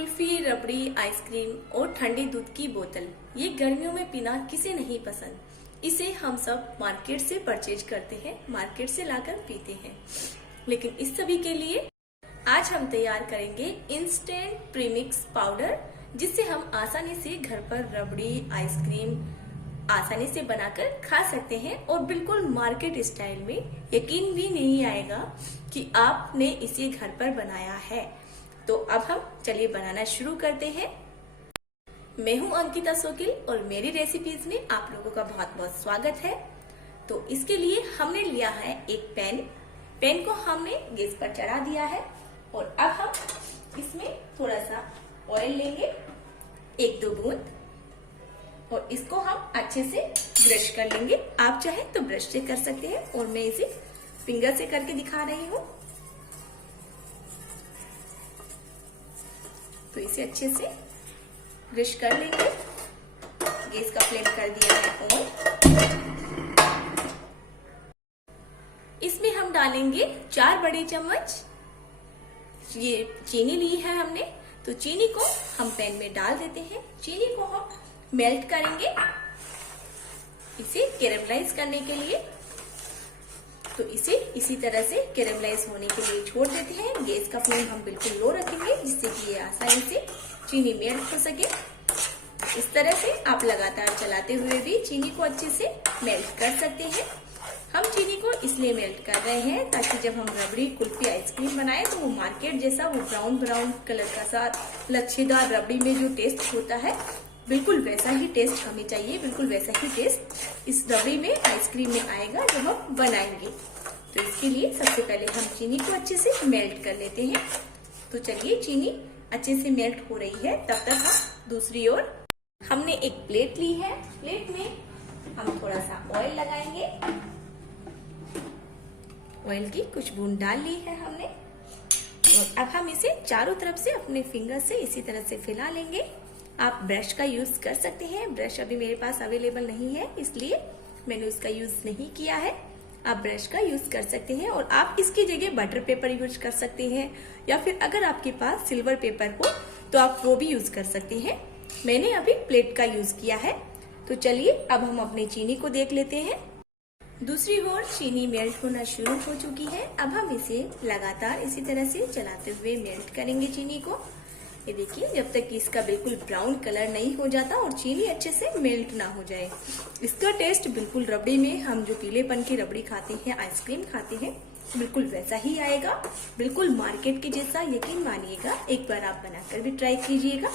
कुल्फी, रबड़ी, ice cream और ठंडे दूध की बोतल, ये गर्मियों में पीना किसे नहीं पसंद। इसे हम सब मार्केट से परचेज करते हैं, मार्केट से लाकर पीते हैं। लेकिन इस सभी के लिए आज हम तैयार करेंगे इंस्टेंट प्रीमिक्स पाउडर, जिससे हम आसानी से घर पर रबड़ी, आइसक्रीम आसानी से बनाकर खा सकते हैं और बिल्कुल मार्केट स्टाइल में। यकीन भी नहीं आएगा कि आपने इसे घर पर बनाया है। तो अब हम चलिए बनाना शुरू करते हैं। मैं हूं अंकिता सोकिल और मेरी रेसिपीज में आप लोगों का बहुत बहुत स्वागत है। तो इसके लिए हमने लिया है एक पैन को हमने गैस पर चढ़ा दिया है और अब हम इसमें थोड़ा सा ऑयल लेंगे, 1-2 बूंद, और इसको हम अच्छे से ब्रश कर लेंगे। आप चाहे तो ब्रश से कर सकते हैं और मैं इसे फिंगर से करके दिखा रही हूँ। तो इसे अच्छे से ब्रश कर लेंगे। गैस का फ्लेम कर दिया है ऑन। इसमें हम डालेंगे 4 बड़े चम्मच ये चीनी ली है हमने। तो चीनी को हम पैन में डाल देते हैं। चीनी को हम मेल्ट करेंगे इसे कैरेमलाइज करने के लिए। तो इसे इसी तरह से कैरेमलाइज होने के लिए छोड़ देते हैं। गैस का फ्लेम हम बिल्कुल लो रखेंगे, जिससे कि ये आसानी से चीनी मेल्ट हो सके। इस तरह से आप लगातार चलाते हुए भी चीनी को अच्छे से मेल्ट कर सकते हैं। हम चीनी को इसलिए मेल्ट कर रहे हैं ताकि जब हम रबड़ी, कुल्फी, आइसक्रीम बनाए तो वो मार्केट जैसा वो ब्राउन कलर का साथ लच्छेदार रबड़ी में जो टेस्ट होता है, बिल्कुल वैसा ही टेस्ट हमें चाहिए। बिल्कुल वैसा ही टेस्ट इस रबड़ी में, आइसक्रीम में आएगा जब हम बनाएंगे। तो इसके लिए सबसे पहले हम चीनी को अच्छे से मेल्ट कर लेते हैं। तो चलिए, चीनी अच्छे से मेल्ट हो रही है, तब तक हम दूसरी ओर हमने एक प्लेट ली है। प्लेट में हम थोड़ा सा ऑयल लगाएंगे। ऑयल की कुछ बूंद डाल ली है हमने और अब हम इसे चारों तरफ से अपने फिंगर से इसी तरह से फैला लेंगे। आप ब्रश का यूज कर सकते हैं। ब्रश अभी मेरे पास अवेलेबल नहीं है, इसलिए मैंने उसका यूज नहीं किया है। आप ब्रश का यूज कर सकते हैं और आप इसकी जगह बटर पेपर यूज कर सकते हैं, या फिर अगर आपके पास सिल्वर पेपर हो तो आप वो भी यूज कर सकते हैं। मैंने अभी प्लेट का यूज किया है। तो चलिए, अब हम अपने चीनी को देख लेते हैं। दूसरी ओर चीनी मेल्ट होना शुरू हो चुकी है। अब हम इसे लगातार इसी तरह से चलाते हुए मेल्ट करेंगे चीनी को। ये देखिए, जब तक कि इसका बिल्कुल ब्राउन कलर नहीं हो जाता और चीनी अच्छे से मेल्ट ना हो जाए। इसका टेस्ट बिल्कुल रबड़ी में हम जो पीलेपन की रबड़ी खाते हैं, आइसक्रीम खाते हैं, बिल्कुल वैसा ही आएगा, बिल्कुल मार्केट के जैसा। यकीन मानिएगा, एक बार आप बनाकर भी ट्राई कीजिएगा।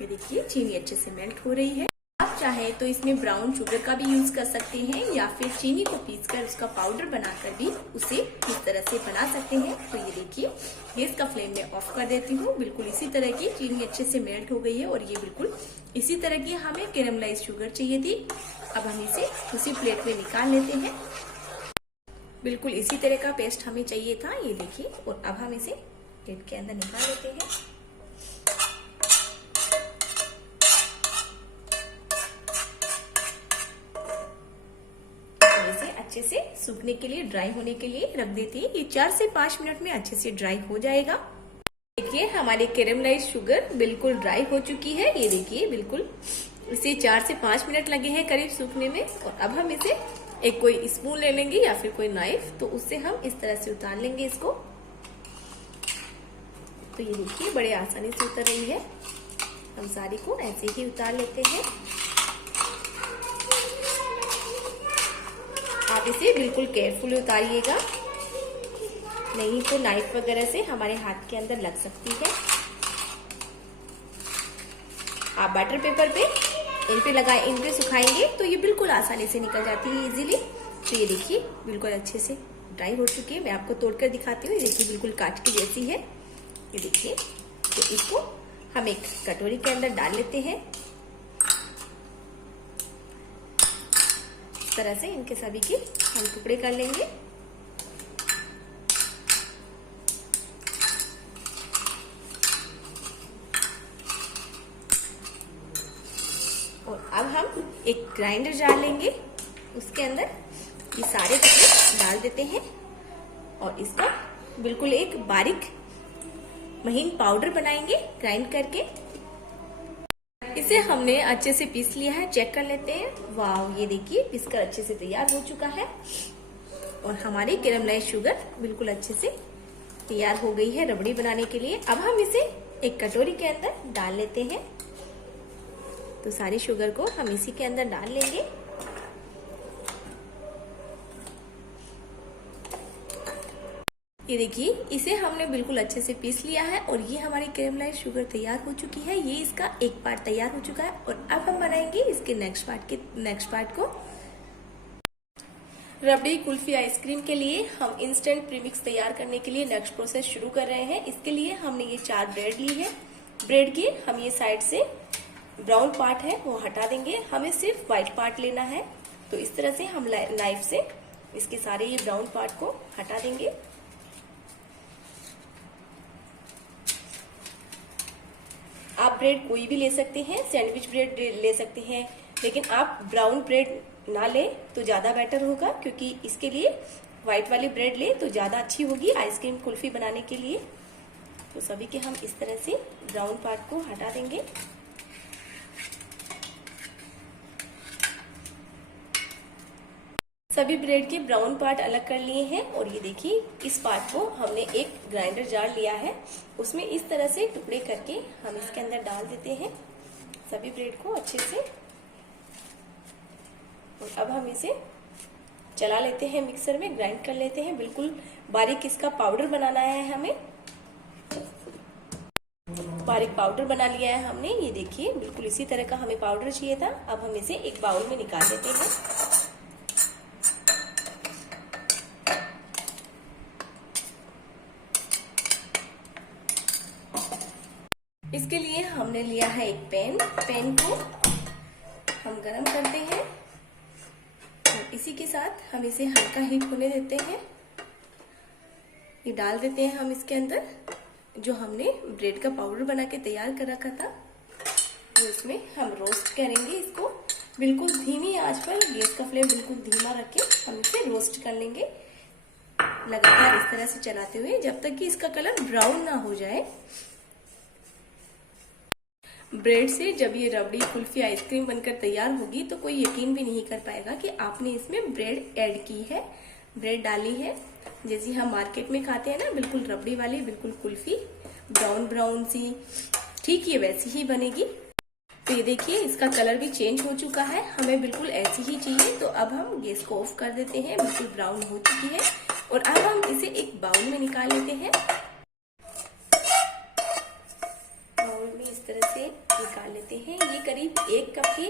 ये देखिए, चीनी अच्छे से मेल्ट हो रही है। आप चाहे तो इसमें ब्राउन शुगर का भी यूज कर सकते हैं, या फिर चीनी को पीसकर उसका पाउडर बनाकर भी उसे इस तरह से बना सकते हैं। तो ये देखिए, गैस का फ्लेम में ऑफ कर देती हूँ। बिल्कुल इसी तरह की चीनी अच्छे से मेल्ट हो गई है और ये बिल्कुल इसी तरह की हमें कैरेमलाइज शुगर चाहिए थी। अब हम इसे उसी प्लेट में निकाल लेते हैं। बिल्कुल इसी तरह का पेस्ट हमें चाहिए था, ये देखिए। और अब हम इसे प्लेट के अंदर निकाल लेते हैं। अच्छे से सूखने के लिए, ड्राई होने के लिए रख देते हैं। ये 4 से 5 मिनट में अच्छे से ड्राई हो जाएगा। देखिए, हमारी कैरेमलाइज शुगर बिल्कुल ड्राई हो चुकी है। ये देखिए, बिल्कुल इसे 4 से 5 मिनट लगे हैं करीब सूखने में। और अब हम इसे एक कोई स्पून ले लेंगे या फिर कोई नाइफ, तो उससे हम इस तरह से उतार लेंगे इसको। तो ये देखिए, बड़े आसानी से उतर रही है। हम सारी को ऐसे ही उतार लेते हैं। आप इसे बिल्कुल केयरफुली उतारिएगा, नहीं तो नाइफ वगैरह से हमारे हाथ के अंदर लग सकती है। आप बटर पेपर पे इन पे सुखाएंगे तो ये बिल्कुल आसानी से निकल जाती है इजीली। तो ये देखिए, बिल्कुल अच्छे से ड्राई हो चुकी है। मैं आपको तोड़कर दिखाती हूँ। ये देखिए, बिल्कुल काट की जैसी है। ये देखिए, तो इसको हम एक कटोरी के अंदर डाल लेते हैं। इस तरह से इनके सभी के हम टुकड़े कर लेंगे। और अब हम एक ग्राइंडर जार लेंगे, उसके अंदर ये सारे टुकड़े डाल देते हैं और इसका बिल्कुल एक बारीक महीन पाउडर बनाएंगे ग्राइंड करके। इसे हमने अच्छे से पीस लिया है, चेक कर लेते हैं। वाह, ये देखिए पीसकर अच्छे से तैयार हो चुका है और हमारी कैरेमलाइज्ड शुगर बिल्कुल अच्छे से तैयार हो गई है रबड़ी बनाने के लिए। अब हम इसे एक कटोरी के अंदर डाल लेते हैं। तो सारी शुगर को हम इसी के अंदर डाल लेंगे। ये देखिए, इसे हमने बिल्कुल अच्छे से पीस लिया है और ये हमारी कैरेमलाइज्ड शुगर तैयार हो चुकी है। ये इसका एक पार्ट तैयार हो चुका है और अब हम बनाएंगे इसके नेक्स्ट पार्ट को। रबड़ी कुल्फी आइसक्रीम के लिए हम इंस्टेंट प्रीमिक्स तैयार करने के लिए नेक्स्ट प्रोसेस शुरू कर रहे हैं। इसके लिए हमने ये 4 ब्रेड ली है। ब्रेड के हम ये साइड से ब्राउन पार्ट है वो हटा देंगे, हमें सिर्फ व्हाइट पार्ट लेना है। तो इस तरह से हम नाइफ से इसके सारे ये ब्राउन पार्ट को हटा देंगे। आप ब्रेड कोई भी ले सकते हैं, सैंडविच ब्रेड ले सकते हैं, लेकिन आप ब्राउन ब्रेड ना ले तो ज्यादा बेटर होगा, क्योंकि इसके लिए व्हाइट वाली ब्रेड ले तो ज्यादा अच्छी होगी आइसक्रीम कुल्फी बनाने के लिए। तो सभी के हम इस तरह से ब्राउन पार्ट को हटा देंगे। सभी ब्रेड के ब्राउन पार्ट अलग कर लिए हैं और ये देखिए इस पार्ट को हमने एक ग्राइंडर जार लिया है, उसमें इस तरह से टुकड़े करके हम इसके अंदर डाल देते हैं सभी ब्रेड को अच्छे से। और अब हम इसे चला लेते हैं, मिक्सर में ग्राइंड कर लेते हैं। बिल्कुल बारीक इसका पाउडर बनाना है हमें। बारीक पाउडर बना लिया है हमने। ये देखिए बिल्कुल इसी तरह का हमें पाउडर चाहिए था। अब हम इसे एक बाउल में निकाल लेते हैं। इसके लिए हमने लिया है एक पैन को हम गरम करते हैं और इसी के साथ हम इसे हल्का हीट होने देते हैं। ये डाल देते हैं हम इसके अंदर जो हमने ब्रेड का पाउडर बना के तैयार कर रखा था। तो इसमें हम रोस्ट करेंगे इसको बिल्कुल धीमी आंच पर। गैस का फ्लेम बिल्कुल धीमा रख के हम इसे रोस्ट कर लेंगे, लगातार इस तरह से चलाते हुए जब तक कि इसका कलर ब्राउन ना हो जाए। ब्रेड से जब ये रबड़ी कुल्फी आइसक्रीम बनकर तैयार होगी तो कोई यकीन भी नहीं कर पाएगा कि आपने इसमें ब्रेड ऐड की है, ब्रेड डाली है। जैसी हम मार्केट में खाते हैं ना, बिल्कुल रबड़ी वाली बिल्कुल कुल्फी ब्राउन ब्राउन सी, ठीक ये वैसी ही बनेगी। तो ये देखिए इसका कलर भी चेंज हो चुका है, हमें बिल्कुल ऐसी ही चाहिए। तो अब हम गैस को ऑफ कर देते हैं, बिल्कुल ब्राउन हो चुकी है और अब हम इसे एक बाउल में निकाल लेते हैं। बाउल में इस तरह से निकाल लेते हैं। ये करीब 1 कप के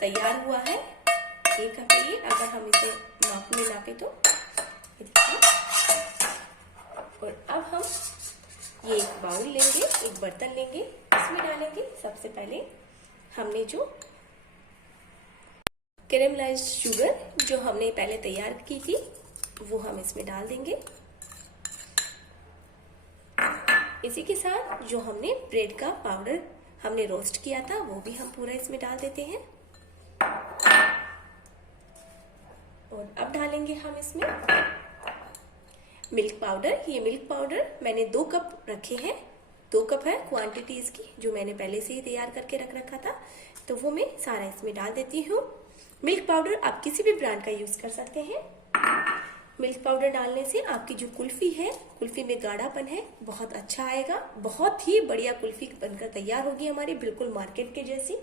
तैयार हुआ है। 1 कप के लिए अगर हम इसे माप में नापे तो और अब हम ये एक बाउल लेंगे, एक बर्तन लेंगे, इसमें डालेंगे सबसे पहले हमने जो कैरेमलाइज्ड शुगर जो हमने पहले तैयार की थी वो हम इसमें डाल देंगे। इसी के साथ जो हमने ब्रेड का पाउडर हमने रोस्ट किया था वो भी हम पूरा इसमें डाल देते हैं। और अब डालेंगे हम इसमें मिल्क पाउडर। ये मिल्क पाउडर मैंने 2 कप रखे हैं, 2 कप है क्वांटिटी इसकी, जो मैंने पहले से ही तैयार करके रख रखा था। तो वो मैं सारा इसमें डाल देती हूँ। मिल्क पाउडर आप किसी भी ब्रांड का यूज कर सकते हैं। मिल्क पाउडर डालने से आपकी जो कुल्फी है, कुल्फी में गाढ़ापन है बहुत अच्छा आएगा। बहुत ही बढ़िया कुल्फी बनकर तैयार होगी हमारी, बिल्कुल मार्केट के जैसी।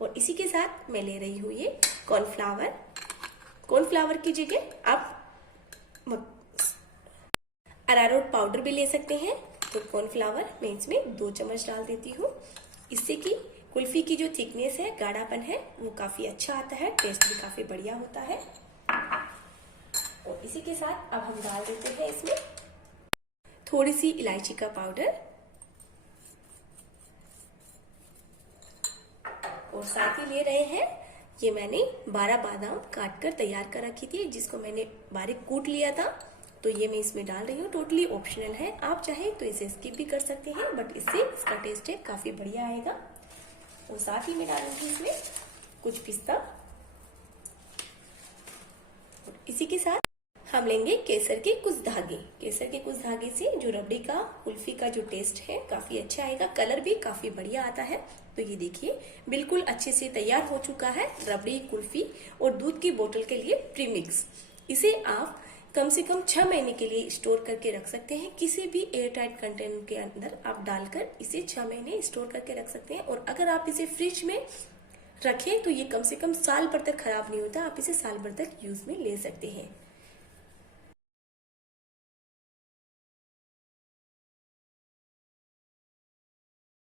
और इसी के साथ मैं ले रही हूँ ये कॉर्नफ्लावर। कॉर्नफ्लावर की जगह आप अरारोट पाउडर भी ले सकते हैं। तो कॉर्नफ्लावर मैं इसमें 2 चम्मच डाल देती हूँ। इससे कि कुल्फी की जो थिकनेस है, गाढ़ापन है, वो काफी अच्छा आता है, टेस्ट भी काफी बढ़िया होता है। और इसी के साथ अब हम डाल देते हैं इसमें थोड़ी सी इलायची का पाउडर और साथ ही ले रहे हैं ये मैंने 12 बादाम काट कर तैयार कर रखी थी, जिसको मैंने बारीक कूट लिया था। तो ये मैं इसमें डाल रही हूँ। टोटली ऑप्शनल है, आप चाहे तो इसे स्किप भी कर सकते हैं, बट इससे इसका टेस्ट है काफी बढ़िया आएगा। और साथ ही मैं डालूंगी इसमें कुछ पिस्ता। और इसी के साथ हम लेंगे केसर के कुछ धागे। केसर के कुछ धागे से जो रबड़ी का कुल्फी का जो टेस्ट है काफी अच्छा आएगा, कलर भी काफी बढ़िया आता है। तो ये देखिए बिल्कुल अच्छे से तैयार हो चुका है रबड़ी कुल्फी और दूध की बोतल के लिए प्रीमिक्स। इसे आप कम से कम 6 महीने के लिए स्टोर करके रख सकते हैं। किसी भी एयरटाइट कंटेनर के अंदर आप डालकर इसे 6 महीने स्टोर करके रख सकते हैं। और अगर आप इसे फ्रिज में रखें तो ये कम से कम साल भर तक खराब नहीं होता, आप इसे साल भर तक यूज में ले सकते हैं।